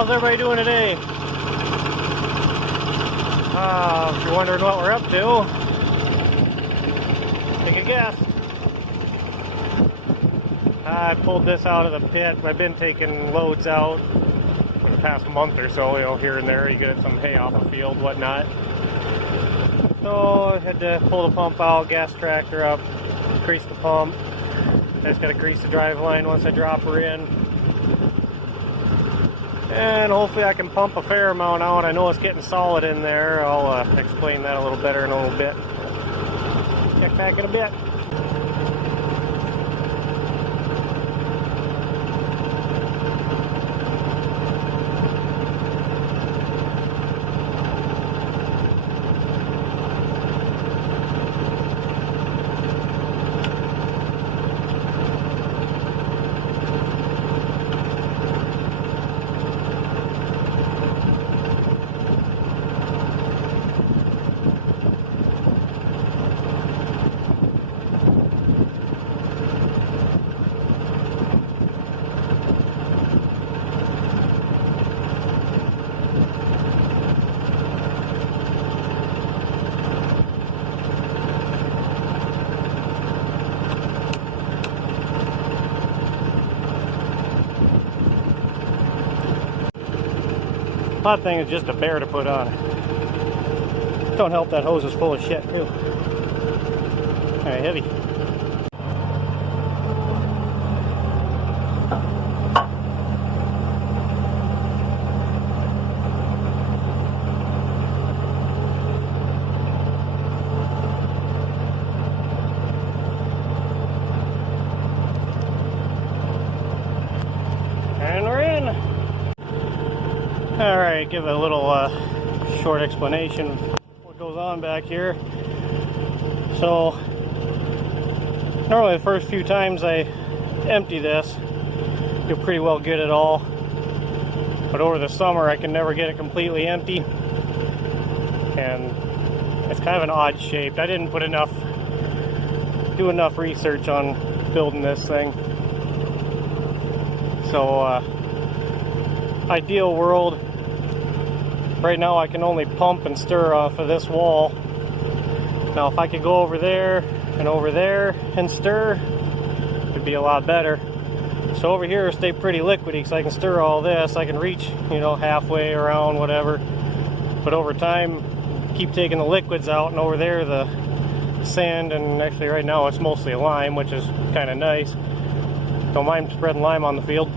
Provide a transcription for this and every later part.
How's everybody doing today? If you're wondering what we're up to, take a guess. I pulled this out of the pit. I've been taking loads out for the past month or so, you know, here and there. You get some hay off the field, whatnot. So I had to pull the pump out, gas tractor up, grease the pump. I just got to grease the drive line once I drop her in. And hopefully I can pump a fair amount out. I know it's getting solid in there. I'll explain that a little better in a little bit. Check back in a bit. Hot thing is just a bear to put on. Don't help that hose is full of shit too. Alright, heavy. And we're in. Alright, give a little short explanation of what goes on back here. So, normally the first few times I empty this, do pretty well good at all. But over the summer I can never get it completely empty. And it's kind of an odd shape. I didn't put do enough research on building this thing. So, ideal world. Right now I can only pump and stir off of this wall. Now if I could go over there and stir, it'd be a lot better. So over here stay pretty liquidy because I can stir all this. I can reach, you know, halfway around, whatever. But over time, keep taking the liquids out, and over there the sand, and actually right now it's mostly lime, which is kind of nice. Don't mind spreading lime on the field.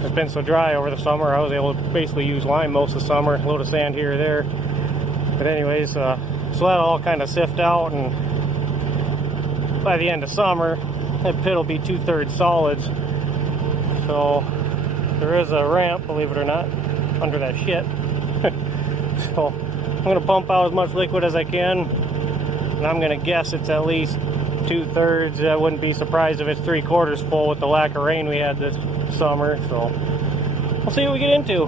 It's been so dry over the summer, I was able to basically use lime most of the summer, a load of sand here or there. But anyways, so that'll all kind of sift out, and by the end of summer, that pit will be 2/3 solids. So there is a ramp, believe it or not, under that shit. So I'm going to pump out as much liquid as I can, and I'm going to guess it's at least 2/3. I wouldn't be surprised if it's 3/4 full with the lack of rain we had this summer. So we'll see what we get into.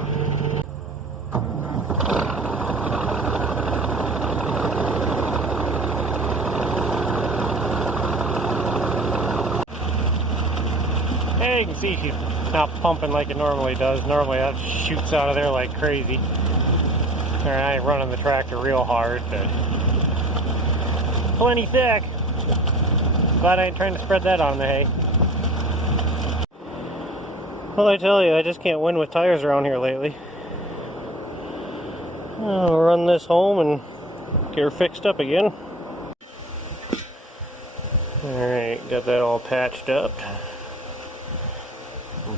Hey, you can see she's not pumping like it normally does. Normally that shoots out of there like crazy. Alright, I ain't running the tractor real hard, but plenty thick. Glad I ain't trying to spread that on the hay. Well, I tell you, I just can't win with tires around here lately. I'll run this home and get her fixed up again. Alright, got that all patched up.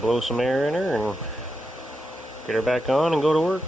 Blow some air in her and get her back on and go to work.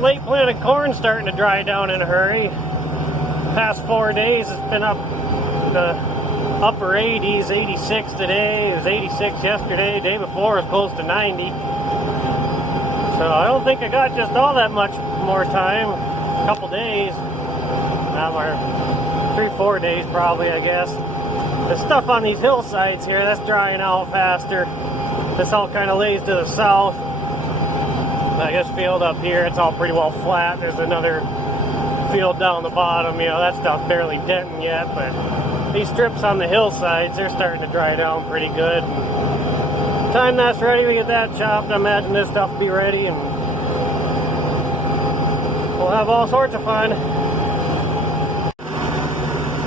late planted corn starting to dry down in a hurry. Past 4 days it's been up the upper 80s, 86 today, it was 86 yesterday, day before it was close to 90. So I don't think I got just all that much more time, a couple days, not more, 3-4 days probably, I guess. The stuff on these hillsides here, that's drying out faster. This all kind of lays to the south. This field up here, it's all pretty well flat. There's another field down the bottom, you know, that stuff's barely denting yet, but these strips on the hillsides, they're starting to dry down pretty good. And time that's ready, we get that chopped. I imagine this stuff will be ready, and we'll have all sorts of fun.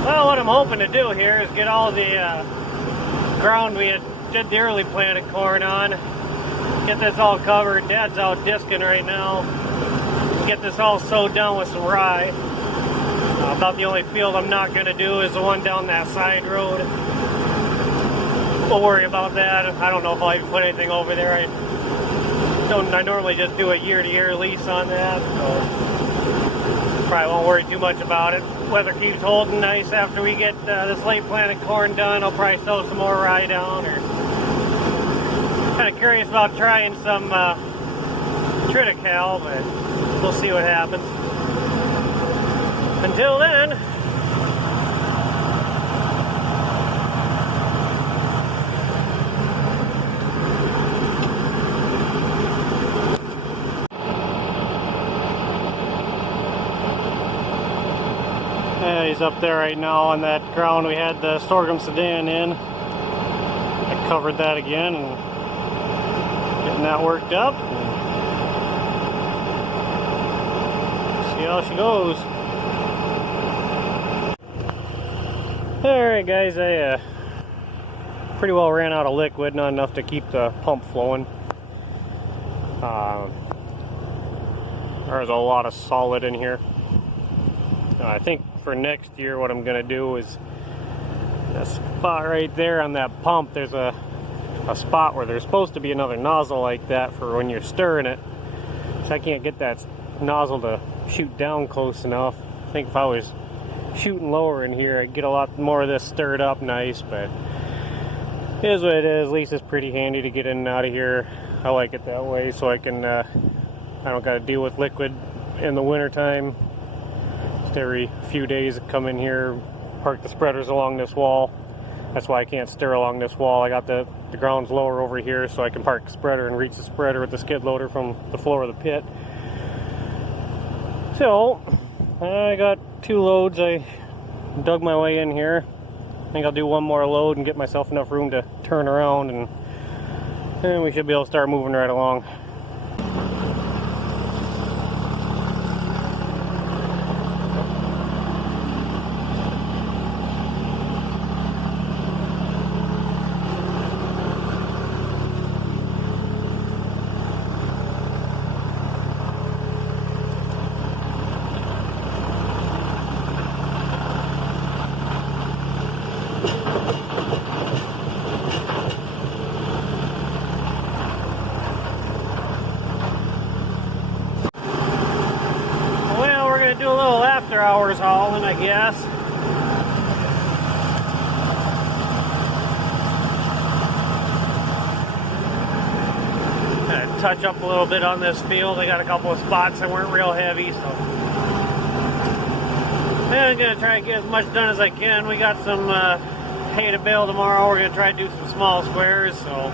Well, what I'm hoping to do here is get all the ground we did the early planted corn on, get this all covered. Dad's out disking right now. Get this all sowed down with some rye. About the only field I'm not going to do is the one down that side road. We'll worry about that. I don't know if I'll even put anything over there. I normally just do a year-to-year lease on that, so probably won't worry too much about it. Weather keeps holding nice after we get this late planted corn done. I'll probably sow some more rye down. Or kind of curious about trying some triticale, but we'll see what happens. Until then, yeah, he's up there right now on that ground we had the sorghum sedan in. I covered that again and getting that worked up. See how she goes. Alright guys, I pretty well ran out of liquid, not enough to keep the pump flowing. There's a lot of solid in here. I think for next year what I'm going to do is that spot right there on that pump, there's a spot where there's supposed to be another nozzle like that for when you're stirring it. So I can't get that nozzle to shoot down close enough. I think if I was shooting lower in here, I'd get a lot more of this stirred up nice, but it is what it is. At least it's pretty handy to get in and out of here. I like it that way, so I can I don't got to deal with liquid in the winter time. Just every few days I come in here, park the spreaders along this wall. That's why I can't stir along this wall. I got the ground's lower over here, so I can park the spreader and reach the spreader with the skid loader from the floor of the pit. So I got 2 loads. I dug my way in here. I think I'll do one more load and get myself enough room to turn around, and then we should be able to start moving right along. Do a little after hours hauling, I guess. Gonna touch up a little bit on this field. I got a couple of spots that weren't real heavy, so I'm gonna try to get as much done as I can. We got some hay to bale tomorrow. We're gonna try to do some small squares, so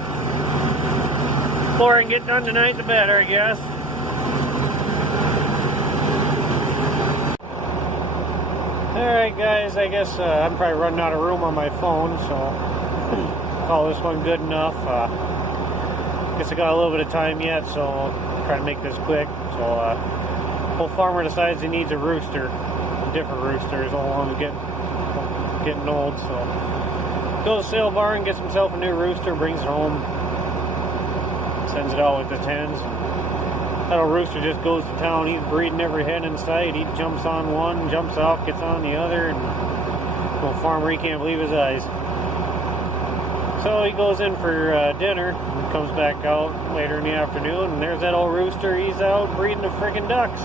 the more I can get done tonight, the better, I guess. Alright guys, I guess I'm probably running out of room on my phone, so call this one good enough. Guess I got a little bit of time yet, so I'll try to make this quick. So old farmer decides he needs a rooster, different roosters. Old one's getting old, so goes to the sale barn, gets himself a new rooster, brings it home, sends it out with his hens. That old rooster just goes to town. He's breeding every hen in sight. He jumps on one, jumps off, gets on the other, and the old farmer, he can't believe his eyes. So he goes in for dinner. Comes back out later in the afternoon, and there's that old rooster. He's out breeding the freaking ducks.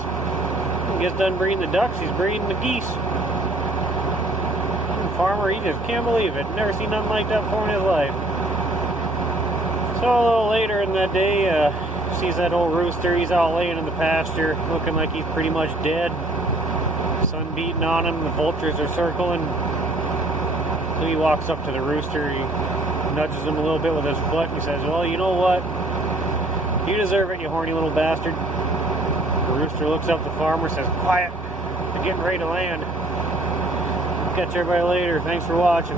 He gets done breeding the ducks, he's breeding the geese. The farmer, he just can't believe it. Never seen nothing like that before in his life. So a little later in that day, sees that old rooster. He's out laying in the pasture, looking like he's pretty much dead. Sun beating on him, the vultures are circling. So he walks up to the rooster, he nudges him a little bit with his foot, and he says, well, you know what? You deserve it, you horny little bastard. The rooster looks up at the farmer, says, quiet, they're getting ready to land. Catch everybody later. Thanks for watching.